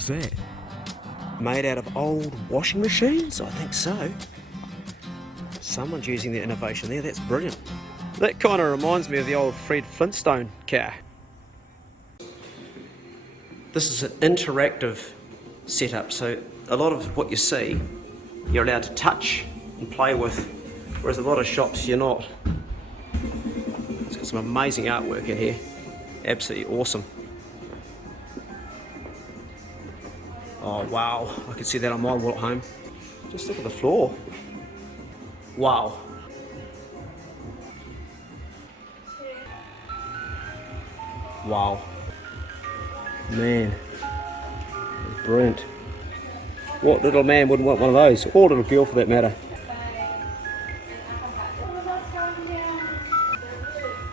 What's that? Made out of old washing machines? I think so. Someone's using their innovation there, that's brilliant. That kind of reminds me of the old Fred Flintstone car. This is an interactive setup, so a lot of what you see you're allowed to touch and play with, whereas a lot of shops you're not. It's got some amazing artwork in here, absolutely awesome. Oh wow, I can see that on my wall at home. Just look at the floor. Wow. Wow. Man, it's brilliant. What little man wouldn't want one of those? Or little girl for that matter.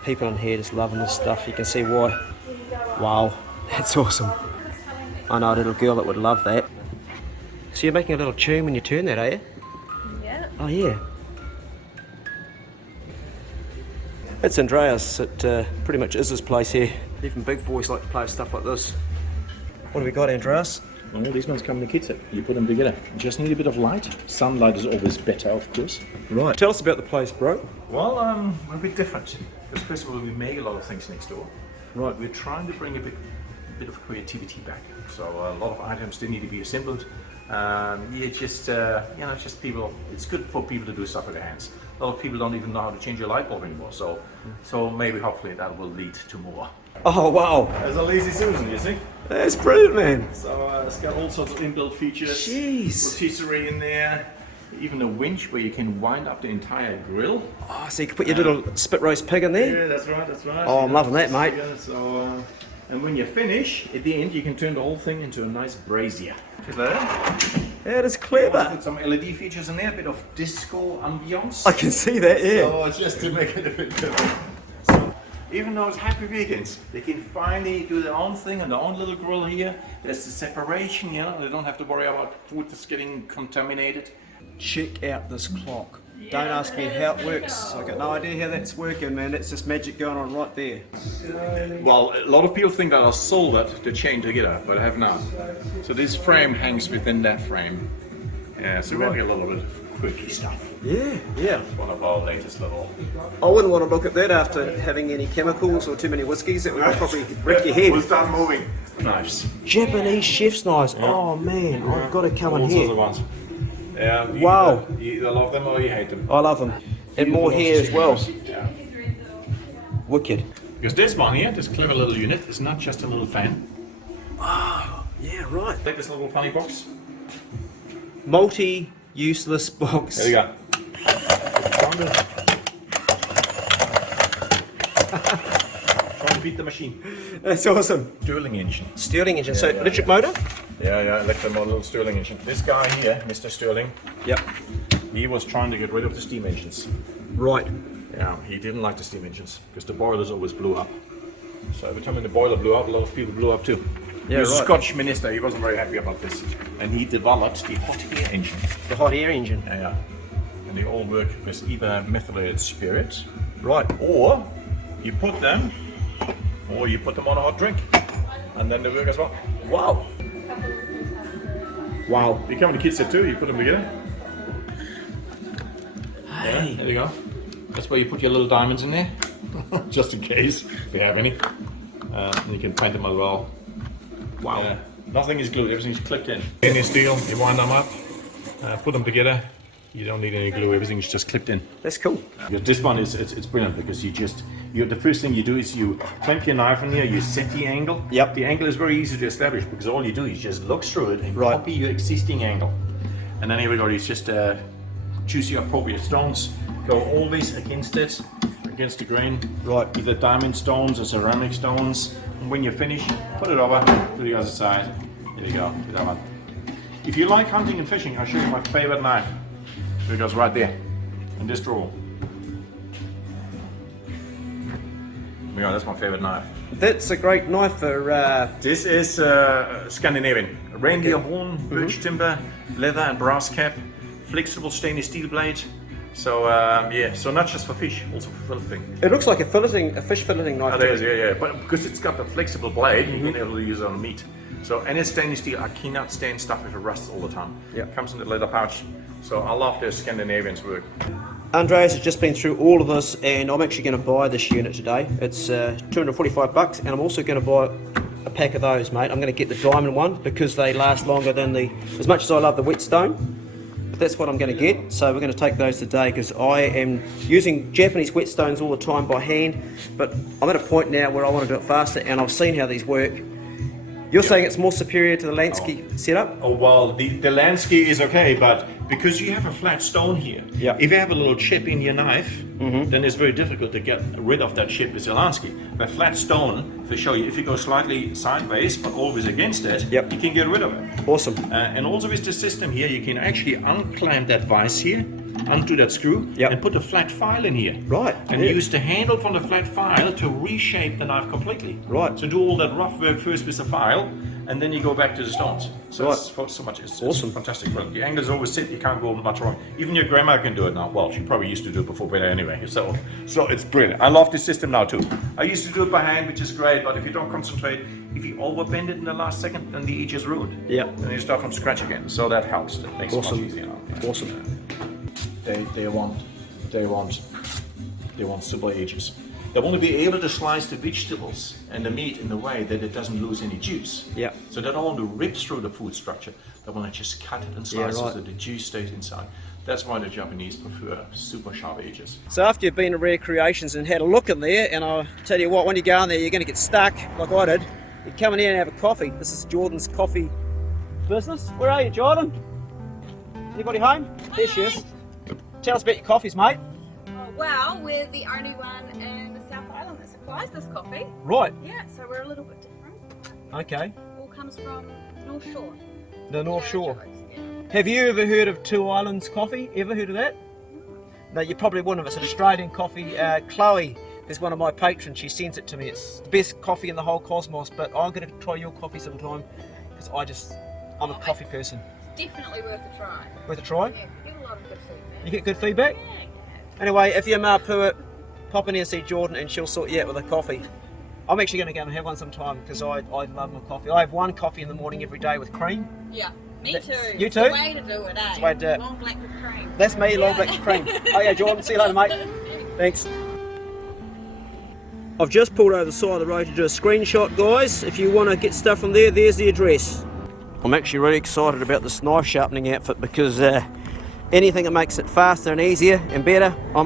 People in here just loving this stuff. You can see why. Wow, that's awesome. I know a little girl that would love that. So you're making a little tune when you turn that, are you? Yeah. Oh yeah. It's Andreas. It pretty much is his place here. Even big boys like to play with stuff like this. What have we got, Andreas? Well, these ones come in the kit set. You put them together. You just need a bit of light. Sunlight is always better, of course. Right. Tell us about the place, bro. Well, we're a bit different. Because first of all, we make a lot of things next door. Right. We're trying to bring a bit of creativity back. So a lot of items still need to be assembled. Just people. It's good for people to do stuff with their hands. A lot of people don't even know how to change a light bulb anymore. So maybe hopefully that will lead to more. Oh wow. There's a Lazy Susan, you see? That's brilliant, man. So it's got all sorts of inbuilt features. Jeez. Rotisserie in there. Even a winch where you can wind up the entire grill. Oh, so you can put your little spit roast pig in there? Yeah, that's right, that's right. Oh, I'm loving that, mate. Yeah, so, and when you finish, at the end, you can turn the whole thing into a nice brazier. Just like that. That is Also clever. put some LED features in there, a bit of disco ambience. I can see that, yeah. So just to make it a bit different. So even though it's happy vegans, they can finally do their own thing on their own little grill here. There's the separation, you know, they don't have to worry about food that's getting contaminated. Check out this clock. Don't ask me how it works. I got no idea how that's working, man. That's just magic going on right there. Well, a lot of people think that I sold it to chain together, but I have not. So this frame hangs within that frame. Yeah, so we'll get a little bit of quirky stuff. Yeah, yeah. One of our latest little. I wouldn't want to look at that after having any chemicals or too many whiskies. That would probably wreck your head. We'll start moving. Knives. Japanese chef's knives. Yeah. Oh man, I've got to come in All here. sorts of ones. Yeah, Wow. You either love them or you hate them. I love them. And more here as well. Yeah. Wicked. Because this one here, this clever little unit, is not just a little fan. Oh, yeah, right. Take this little funny box. Multi-useless box. There you go. Trying to beat the machine. That's awesome. Stirling engine. Stirling engine. So yeah, electric motor? Yeah, electric model Stirling engine. This guy here, Mr. Stirling, Yep. he was trying to get rid of the steam engines. Right. Yeah, he didn't like the steam engines because the boilers always blew up. So every time the boiler blew up, a lot of people blew up too. Yeah, He was right. a Scottish minister, he wasn't very happy about this. And he developed the hot air engine. The hot air engine. Yeah. And they all work with either methylated spirit, Right. or you put them on a hot drink. And then they work as well. Wow. Wow. They come in the kit set too, you put them together. Hey. There you go. That's where you put your little diamonds in there, just in case, if you have any. And you can paint them as well. Wow. Nothing is glued, everything's clipped in. Stainless steel, you wind them up, put them together. You don't need any glue, everything's just clipped in. That's cool. Because this one is it's brilliant because the first thing you do is you clamp your knife in here, you set the angle. Yep. The angle is very easy to establish because all you do is just look through it and Right. copy your existing angle. And then here we go, it's just choose your appropriate stones, go always against it, against the grain. Right. Either diamond stones or ceramic stones. And when you finish, put it over to the other side. There you go, that one. If you like hunting and fishing, I'll show you my favorite knife. It goes right there, in this drawer. Yeah, that's my favorite knife. That's a great knife for. This is Scandinavian. Reindeer horn, birch timber, leather and brass cap, flexible stainless steel blade. So so not just for fish, also for filleting. It looks like a fish filleting knife. Oh, it is, yeah. But because it's got the flexible blade, you can be able to use it on meat. So, and it's stainless steel. I cannot stand stuff if it rusts all the time. Yeah. It comes in the leather pouch. So I love the Scandinavians work. Andreas has just been through all of this, and I'm actually going to buy this unit today. It's $245, and I'm also going to buy a pack of those, mate. I'm going to get the diamond one because they last longer than the, as much as I love the whetstone, but that's what I'm going to get. So we're going to take those today because I am using Japanese whetstones all the time by hand, but I'm at a point now where I want to do it faster, and I've seen how these work. You're saying it's more superior to the Lansky setup? Oh, well, the Lansky is okay, but because you have a flat stone here, Yeah. if you have a little chip in your knife, then it's very difficult to get rid of that chip with the Lansky. But flat stone, if I show you, if you go slightly sideways, but always against it, Yep. you can get rid of it. Awesome. And also with the system here, you can actually unclamp that vise here, undo that screw, Yep. and put a flat file in here. Right, And yeah. use the handle from the flat file to reshape the knife completely. Right. So do all that rough work first with the file, and then you go back to the stones. So Right. it's so much. It's Awesome. fantastic. Well, the angle is always set. You can't go much wrong. Even your grandma can do it now. Well, she probably used to do it before, but anyway. So it's brilliant. I love this system now too. I used to do it by hand, which is great. But if you don't concentrate, if you overbend it in the last second, then the edge is ruined. Yeah. And you start from scratch again. So that helps. That makes Awesome. it much easier now. Yeah. Awesome. They want simple edges. They want to be able to slice the vegetables and the meat in a way that it doesn't lose any juice. Yeah. So they don't want to rip through the food structure. They want to just cut it and slice Yeah, right. it so the juice stays inside. That's why the Japanese prefer super sharp edges. So after you've been to Rare Creations and had a look in there, and I'll tell you what, when you go in there, you're going to get stuck like I did. You come in here and have a coffee. This is Jordan's coffee business. Where are you, Jordan? Anybody home? There she is. Tell us about your coffees, mate. Well, we're the only one in the South Island that supplies this coffee. Right. Yeah, so we're a little bit different. Okay. All comes from North Shore. The North Shore. Yeah. Have you ever heard of Two Islands Coffee? Ever heard of that? No, you probably wouldn't have. It's an Australian coffee. Chloe is one of my patrons. She sends it to me. It's the best coffee in the whole cosmos. But I'm going to try your coffee sometime because I'm a coffee person. It's definitely worth a try. Worth a try? Yeah, you get a lot of good feedback. You get good feedback? Yeah, yeah. Anyway, if you're Mapua, pop in here and see Jordan and she'll sort you out with a coffee. I'm actually going to go and have one sometime because I love my coffee. I have one coffee in the morning every day with cream. Yeah, me That- too. you It's too? the way to do it, eh? the way to do it. Long black with cream. That's me, long black with cream. Oh yeah, Jordan, see you later, mate. Thanks. I've just pulled over the side of the road to do a screenshot, guys. If you want to get stuff from there, there's the address. I'm actually really excited about this knife sharpening outfit because anything that makes it faster and easier and better, I'm